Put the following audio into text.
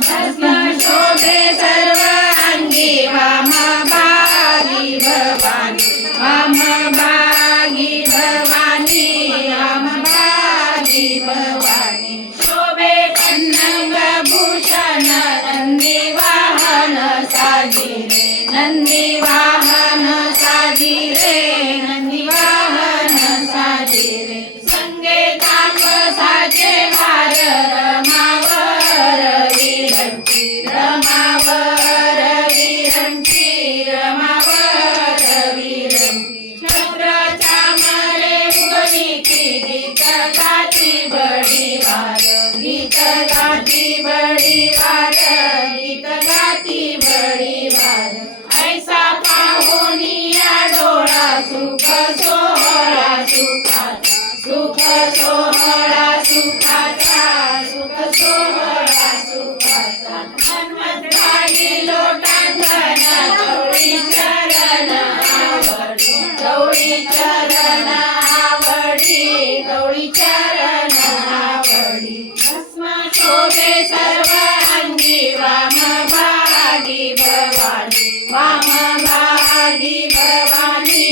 भस्म शोभे सर्व अंगी वामभागी भवानी वामभागी भवानी वामभागी भवानी शोभे कन्नंग भूषण नंदी वाहन साजिरे नंदी वाहन साजिरे नंदी वाहन साजिरे संगे तापसाचे भार रमावर विरंची रमावर विरंची रमावर विरंची छत्र चामरे फुगणीची गीत गाती बडी वार गीत गाती बडी वार गीत गाती बडी वार ऐसा पाहुनिया डोळा सुख सोहळा सुखाचा सुख सोहळा सुखाचा सुख सोहळा सुखाचा मन्मथराई लोटांगण गौरी चरण आवडी गौरी चरण आवडी गौरी चरण आवडी भस्म शोभे सर्व अंगी वामभागी भवानी वामभागी भवानी